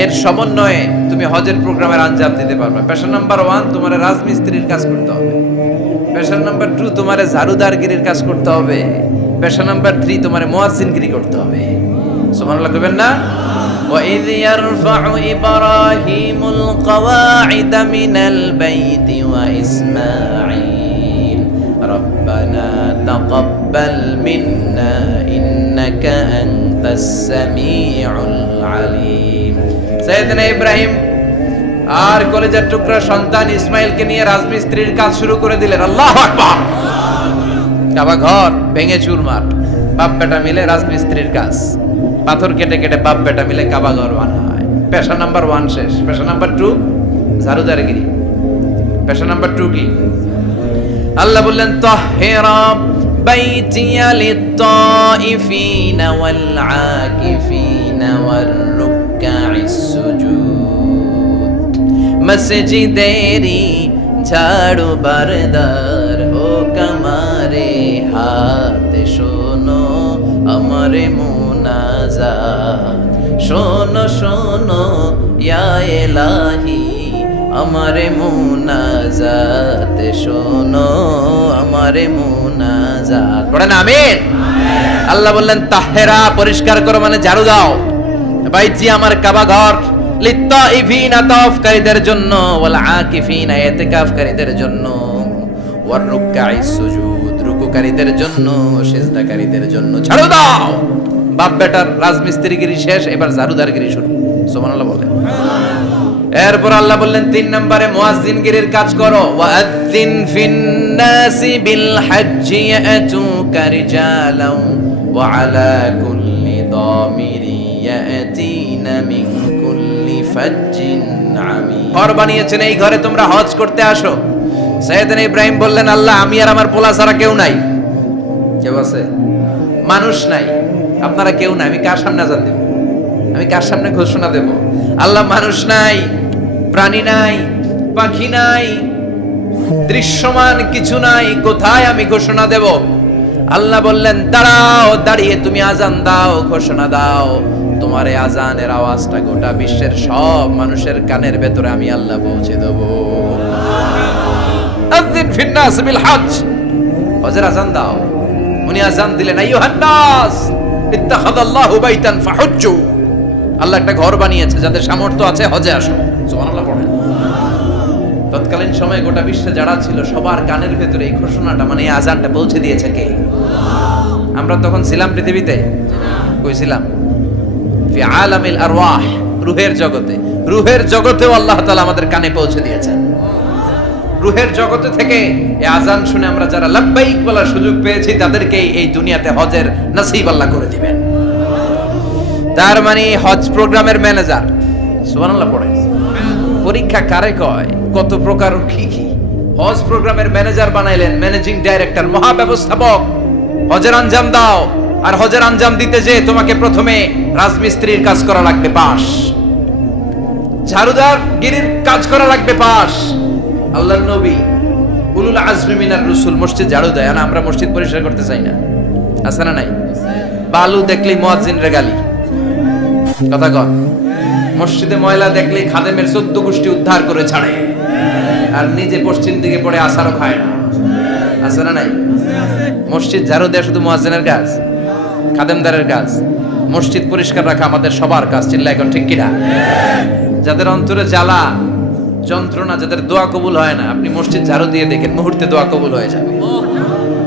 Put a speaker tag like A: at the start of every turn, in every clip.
A: এর সমন্বয়ে তুমি হজের প্রোগ্রামের আঞ্জাম দিতে পারবে পেশা নাম্বার ওয়ান তোমার রাজমিস্ত্রির কাজ করতে হবে পেশা নাম্বার টু তোমার ঝাড়ুদারগিরির কাজ করতে হবে পেশা নাম্বার থ্রি তোমার মোয়াসিনগিরি করতে হবে সুবহানাল্লাহ কইবেন না وإذ يرفع إبراهيم القواعد من البيت وإسماعيل ربنا تقبل منا إنك ইব্রাহিম আর কলেজের টুকরা সন্তান ইসমাইলকে নিয়ে রাজমিস্ত্রির কাজ শুরু করে দিলেন। আল্লাহ আকবার। ঘর ভেঙে চুরমার। বাপ বেটা মিলে রাজমিস্ত্রির কাজ। পাথর কেটে কেটে বাপ বেটা মিলে কাবা ঘর বানায়। পেশা নাম্বার ওয়ান শেষ। পেশা নাম্বার টু ঝাড়ুদার গিরি পেশা নাম্বার টু কি? আল্লাহ বললেন তহ হে রব ওয়াল আকিফিন ওয়ার রুকআইস সুজুদ মসজিদেরি ঝাড়ু বারদার ও কামারে হাত, শোনো আমারে মুনাজাত। শোনো শোনো, ইয়া এলাহি আমারে মুনাজাত, শোনো আমারে মুনাজাত। পড়েন আমিন। আল্লাহ বললেন, তাহেরা পরিষ্কার করো মানে ঝাড়ু দাও। বাইজি আমার কাবা ঘর। লিত্তাইফিনা, তাওফকারীদের জন্য। ওয়াল আকিফিনা ইতিকাফকারীদের জন্য। ওয়ার রুকআই সুজুদ, রুকুকারীদের জন্য, সিজদাকারীদের জন্য। ঝাড়ু দাও। বাপ বেটার রাজমিস্ত্রিগিরি শেষ, এবার ঝাড়ুদারগিরি শুরু। সুবহানাল্লাহ বলেন। এরপর আল্লাহ বললেন, তিন নম্বরে মুয়াজ্জিনগিরির কাজ করো। ওয়াজ্জিন ফিন্নাসি বিল হজ্জি ইয়াতুকা রিজালাও ওয়া আলা কুল্লি দামিরি ইয়াতিনা মিন কুল্লি ফাজ্জিন আমিন। ঘর বানিয়েছেন, এই ঘরে তোমরা হজ করতে আসো। সাইয়েদনা ইব্রাহিম বললেন, আল্লাহ, আমি আর আমার পোলা ছাড়া কেউ নাই। কেউ আছে? মানুষ নাই। আপনারা কেউ নাই, আমি কার সামনে দেব? আমি কার সামনে ঘোষণা দেব? আল্লাহ, মানুষ নাই। প্রাণী নাই পাখি নাই দৃশ্যমান কিছু নাই কোথায় আমি ঘোষণা দেব? আল্লাহ বললেন দাঁড়াও দাঁড়িয়ে তুমি আজান দাও ঘোষণা দাও। তোমার এই আজানের আওয়াজটা গোটা বিশ্বের সব মানুষের কানের ভেতরে আমি আল্লাহ পৌঁছে দেব। আযিন ফিন্নাস বিল হজ হজের আজান দাও। উনি আজান দিলেন আইয়ুহান নাস ইত্তাখাদাল্লাহু বাইতান ফাহুজ্জু। আল্লাহ একটা ঘর বানিয়েছে যাদের সামর্থ্য আছে হজে আসো। সুবহানাল্লাহ। তৎকালীন সময়ে গোটা বিশ্বে যারা ছিল, সবার কানের ভেতরে এই ঘোষণাটা মানে এই আজানটা পৌঁছে দিয়েছে কে? আমরা তখন ছিলাম পৃথিবীতে। কই ছিলাম? ফি আলামিল আরওয়াহ, রুহের জগতে। রুহের জগতেও আল্লাহ তাআলা আমাদের কানে পৌঁছে দিয়েছেন। রুহের জগতে থেকে এই আজান শুনে আমরা যারা লাব্বাইক বলার সুযোগ পেয়েছি, তাদেরকে এই দুনিয়াতে হজের নসিব আল্লাহ করে দিবেন। তার মানে হজ প্রোগ্রামের ম্যানেজার। সুবহানাল্লাহ পড়ে। পরীক্ষা কারে কয়? কত প্রকার কি কি। হজ প্রোগ্রামের ম্যানেজার বানাইলেন, ম্যানেজিং ডাইরেক্টর, মহাব্যবস্থাপক। হজের আঞ্জাম দাও, আর হজের আঞ্জাম দিতে যে তোমাকে প্রথমে রাজমিস্ত্রির কাজ করা লাগবে পাশ ঝাড়ুদার গিরির কাজ করা লাগবে পাশ আল্লাহর নবী উলুল আজমি মিনার রসুল মসজিদ ঝাড়ু দেয়, আর আমরা মসজিদ পরিষ্কার করতে চাই না। আছে না নাই? বালু দেখলে মুয়াজ্জিন রে গালি। কথা কন। মসজিদে ময়লা দেখলে খাদেমের চোদ্দ গোষ্ঠী উদ্ধার করে ছাড়ে। আর নিজে পশ্চিম দিকে পড়ে আসারও খায় না। আছে না নাই? মসজিদ ঝাড়ু দেওয়া শুধু মুয়াজ্জিনের কাজ? খাদেমদারের কাজ? মসজিদ পরিষ্কার রাখা আমাদের সবার কাজ চিল্লা এখন ঠিক কিনা? যাদের অন্তরে জ্বালা, যন্ত্রণা, যাদের দোয়া কবুল হয় না, আপনি মসজিদ ঝাড়ু দিয়ে দেখেন মুহূর্তে দোয়া কবুল হয়ে যাবে।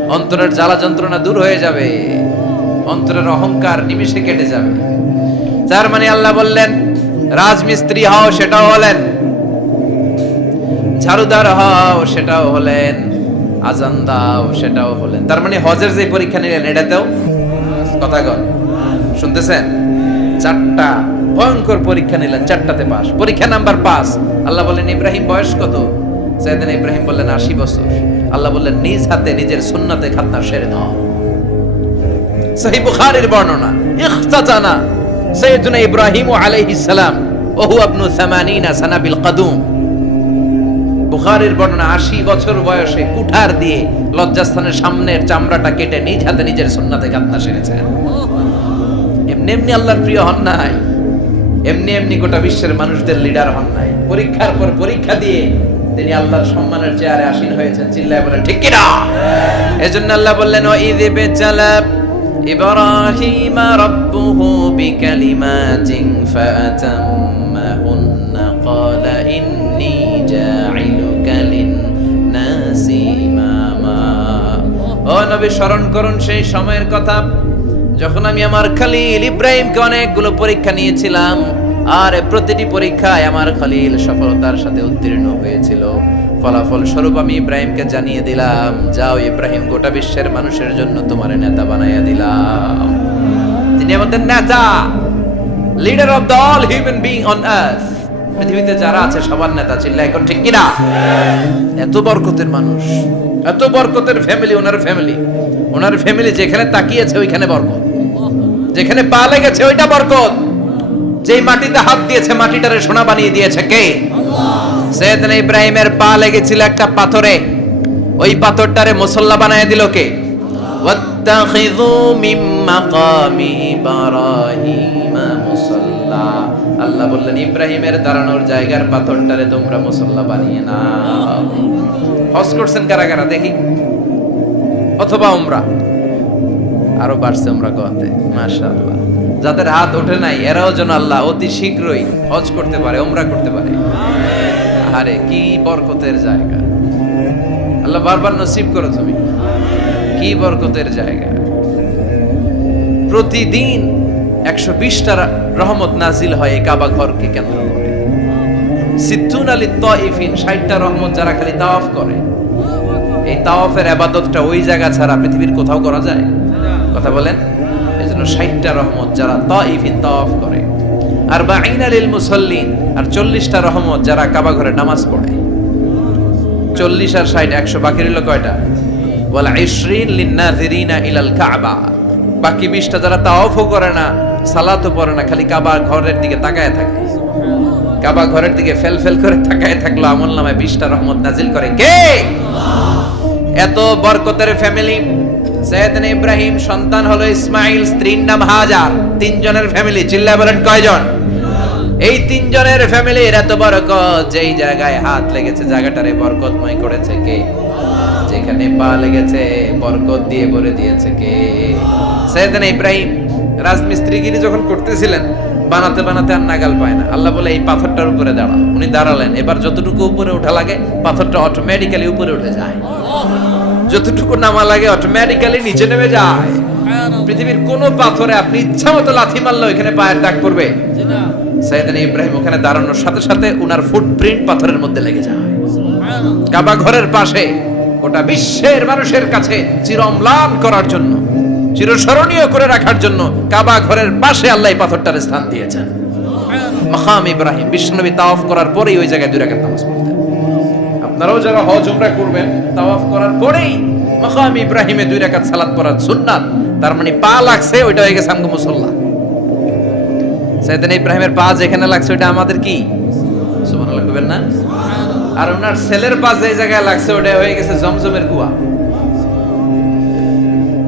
A: অন্তরের জ্বালা যন্ত্রণা দূর হয়ে যাবে। অন্তরের অহংকার নিমিষে কেটে যাবে। তার মানে আল্লাহ বললেন, রাজমিস্ত্রি হও, সেটাও হলেন ঝাড়ুদার হও, সেটাও হলেন আজান দাও সেটাও হলেন। তার মানে হজের যে পরীক্ষা নিলেন, এটাতেও কথা কন শুনতেছেন? চারটা ভয়ঙ্কর পরীক্ষা নিলেন, চারটাতে পাস পরীক্ষা নাম্বার পাস আল্লাহ বললেন, ইব্রাহিম, বয়স কত? সাইয়েদনা ইব্রাহিম বললেন, আশি বছর। আল্লাহ বললেন, নিজ হাতে, নিজের সুন্নাতে খাতনা সেরে দাও সহিহ বুখারীর বর্ণনা, ইখতাতানা সাইয়েদনা ইব্রাহিম আলাইহিস সালাম, ওহু আবনু 80 সানা বিল কাদুম। বুখারীর বর্ণনা, আশি বছর বয়সে কুঠার দিয়ে লজ্জাস্থানের সামনের চামড়াটা কেটে নিজ হাতে নিজের সুন্নাতে খাতনা সেরেছেন এমনি এমনি আল্লাহর প্রিয় হন নাই। এমনি এমনি গোটা বিশ্বের মানুষদের লিডার হন নাই। পরীক্ষার পর পরীক্ষা দিয়ে তিনি আল্লাহর সম্মানের চেয়ারে আসীন হয়েছেন, চিল্লায় বলেন, ঠিক কিনা এজন্য আল্লাহ বললেন ও ঈদে বেচালা ইব্রাহিম রাব্বুহু বিকালিমাতিন ফাআতাম্মাহুন্না, ক্বালা ইন্নী ও নবী, স্মরণ করুন সেই সময়ের কথা। যখন আমি আমার খালিল ইব্রাহিমকে অনেকগুলো পরীক্ষা নিয়েছিলাম, আর প্রতিটি পরীক্ষায় আমার খালিল সফলতার সাথে উত্তীর্ণ হয়েছিল। ফলাফল স্বরূপ আমি ইব্রাহিমকে জানিয়ে দিলাম, যাও ইব্রাহিম, গোটা বিশ্বের মানুষের জন্য তোমার নেতা বানাইয়া দিলাম। তিনি আমাদের নেতা leader of the all human being on earth পৃথিবীতে যারা আছে, সবার নেতা চিল্লা এখন ঠিক কিনা? এত বরকতের মানুষ, এত বরকতের ফ্যামিলি ওনার ফ্যামিলি ওনার ফ্যামিলি যেখানে তাকিয়েছে, ওইখানে বরকত। যেখানে পা লেগেছে, ওইটা বরকত। যেই মাটিতে হাত দিয়েছে, মাটিটারে সোনা বানিয়ে দিয়েছে কে? সৈয়দনা ইব্রাহিমের পা লেগেছিল একটা পাথরে। ওই পাথরটারে মুসল্লা বানায় দিল কে? ওয়াত্তাখিযু মিন মাকামি ইব্রাহিমা। আল্লাহ বললেন, ইব্রাহিমের দাঁড়ানোর জায়গার পাথরটারে তোমরা মুসল্লা বানিয়ে নাও। হজ করছেন কারা কারা? দেখি। অথবা উমরা। আরও বাড়ছে উমরা কোয়াতে মাশাআল্লাহ। যাদের হাত ওঠে নাই, এরাও যেন আল্লাহ অতি শীঘ্রই হজ করতে পারে, উমরা করতে পারে। আরে কি বরকতের জায়গা। আল্লাহ বারবার নসিব করো তুমি। কি বরকতের জায়গা। প্রতিদিন একশো বিশটা রহমত নাজিল হয় এই কাবা ঘরকে কেন্দ্র করে। সিদ্ধুন আলী তইফিন ষাটটা রহমত যারা খালি তাওয়াফ করে, এই তাওয়াফের আবাদতটা ওই জায়গা ছাড়া পৃথিবীর কোথাও করা যায়? কথা বলেন? এই জন্য ষাটটা রহমত যারা তইফিন তাওয়াফ করে। আর বা আইনালিল মুসল্লিন, আর চল্লিশটা রহমত যারা কাবা ঘরে নামাজ পড়ে। চল্লিশ আর ষাট একশো বাকি রইল কয়টা? বলা ইশরিন লিন্নাযিরিনা ইলাল কাবা। বাকি বিশটা যারা তাওয়াফও করে না সালাতও পড়ে না, খালি কাবা ঘরের দিকে তাকায় থাকে। কাবা ঘরের দিকে ফেল ফেল করে তাকায় থাকল আমল নামায় বিশটা রহমত নাজিল করে। কে? এত বরকতের ফ্যামিলি সৈয়দনা ইব্রাহিম, সন্তান হলো ইসমাইল, স্ত্রীর নাম হাজার। তিনজনের ফ্যামিলি চিল্লা বলেন কয়জন? এই তিনজনের ফ্যামিলির এত বরকত, যেই জায়গায় হাত লেগেছে, জায়গাটারে বরকতময় করেছে কে? যেখানে পা লেগেছে, বরকত দিয়ে ভরে দিয়েছে কে? সৈয়দনা ইব্রাহিম রাজমিস্ত্রিগিরি যখন করতেছিলেন, বানাতে বানাতে আর নাগাল পায় না। আল্লাহ বলে, এই পাথরটার উপরে দাঁড়া। উনি দাঁড়ালেন। এবার যতটুকু উপরে ওঠা লাগে, পাথরটা অটোমেটিক্যালি উপরে উঠে যায়। যতটুকু নামা লাগে অটোমেটিক্যালি নিচে নেমে যায়। পৃথিবীর কোন পাথরে আপনি ইচ্ছা মতো লাথি মারলে ওইখানে পায়ের দাগ পড়বে। সাইদান ইব্রাহিম ওখানে দাঁড়ানোর সাথে সাথে উনার ফুটপ্রিন্ট পাথরের মধ্যে লেগে যায়। কাবা ঘরের পাশে, গোটা বিশ্বের মানুষের কাছে চিরম্লান করার জন্য। চিরস্মরণীয় করে রাখার জন্য কাবা ঘরের পাশে আল্লাহ পাথরটার স্থান দিয়েছেন। মাকাম ইব্রাহিম, বিশ্বনবী তাওয়াফ করার পরেই ওই জায়গায় দুই রাকাত নামাজ পড়তেন। আপনারাও যারা হজ, উমরা করবেন, তাওয়াফ করার পরেই মাকাম ইব্রাহিমে দুই রাকাত সালাত পড়ার সুন্নাত, তার মানে পা লাগছে, ওইটা হয়ে গেছে আমগো মুসল্লা। সাইয়েদনা ইব্রাহিমের পা যেখানে লাগছে, ওইটা আমাদের কি? সুবহানাল্লাহ, কইবেন না? আর ওনার ছেলের পা যে জায়গায় লাগছে ওটা হয়ে গেছে জমজমের কুয়া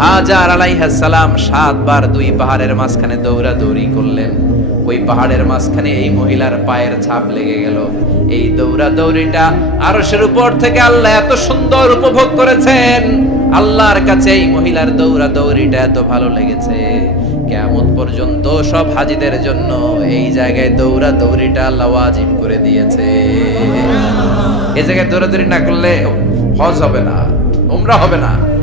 A: হাজার আলাইহাস সালাম সাতবার দুই পাহাড়ের মাঝখানে দৌড়া দৌড়ি করলেন। ওই পাহাড়ের মাঝখানে এই মহিলার পায়ের ছাপ লেগে গেল। এই দৌড়া দৌড়িটা আরশের উপর থেকে আল্লাহ এত সুন্দর উপভোগ করেছেন। আল্লাহর কাছে এই মহিলার দৌড়া দৌড়িটা এত ভালো লেগেছে। কেমন পর্যন্ত সব হাজিদের জন্য এই জায়গায় দৌড়া দৌড়িটা আল্লাহ ওয়াজিব করে দিয়েছে। এই জায়গায় দৌড়াদৌড়ি না করলে হজ হবে না, উমরা হবে না।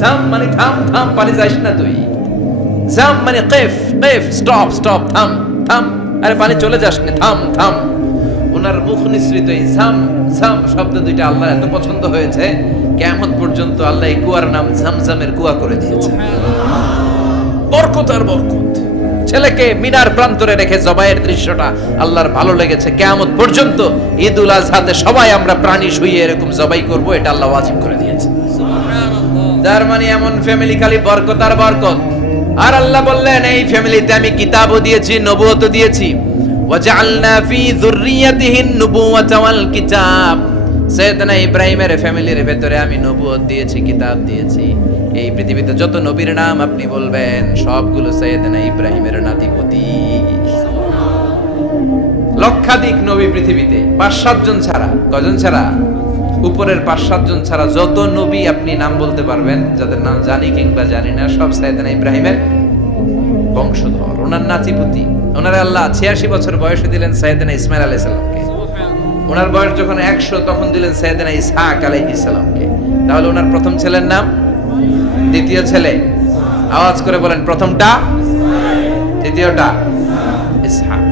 A: জাম মানে থাম থাম পানি যাইস না তুই। জাম মানে কেফ কেফ, স্টপ স্টপ, থাম থাম। আরে পানি চলে যাস না, থাম থাম। ওনার মুখ নিঃসৃত এই ঝাম ঝাম শব্দ দুইটা আল্লাহ এত পছন্দ হয়েছে কেমন পর্যন্ত আল্লাহ এই কুয়ার নাম ঝামঝামের কুয়া করে দিয়েছে। বরকত আর বরকত। ছেলেকে মিনার প্রান্তরে রেখে জবাইয়ের দৃশ্যটা আল্লাহর ভালো লেগেছে। কেমন পর্যন্ত ঈদ উল আজহাতে সবাই আমরা প্রাণী শুয়ে এরকম জবাই করব, এটা আল্লাহ ওয়াজিব করে দিয়েছে। যার মানে এমন ফ্যামিলি খালি বরকত আর বরকত। আর আল্লাহ বললেন, এই ফ্যামিলিতে আমি কিতাবও দিয়েছি, নবুয়তও দিয়েছি। ওয়াজআলনা ফি যুররিয়াতিহিন নুবুওয়াতা ওয়াল কিতাব। সৈয়দনা ইব্রাহিমের ফ্যামিলির ভেতরে আমি নবুয়ত দিয়েছি, কিতাব দিয়েছি। এই পৃথিবীতে যত নবীর নাম আপনি বলবেন, সবগুলো সৈয়দনা ইব্রাহিমের নাতিপতি লক্ষাধিক নবী পৃথিবীতে পাঁচ সাতজন ছাড়া। কজন ছাড়া? উপরের পাঁচ সাতজন ছাড়া যত নবী আপনি নাম বলতে পারবেন, যাদের নাম জানি কিংবা জানি না, সব সাইদানা ইব্রাহিমের বংশধর। ওনার নাতিপুতি। ওনার আল্লাহ ছিয়াশি বছর বয়সে দিলেন সাইদানা ইসমাইল আলাইহিস সালামকে। ওনার বয়স যখন একশো, তখন দিলেন সাইদানা ইসহাক আলাইহিস সালামকে। তাহলে ওনার প্রথম ছেলের নাম? দ্বিতীয় ছেলে? আওয়াজ করে বলেন, প্রথমটা? দ্বিতীয়টা? ইসহাক।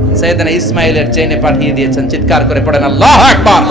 A: সৈয়দনা ইসমাইলের চেনে পাঠিয়ে দিয়েছেন। চিৎকার করে পড়েন আল্লাহ আকবার।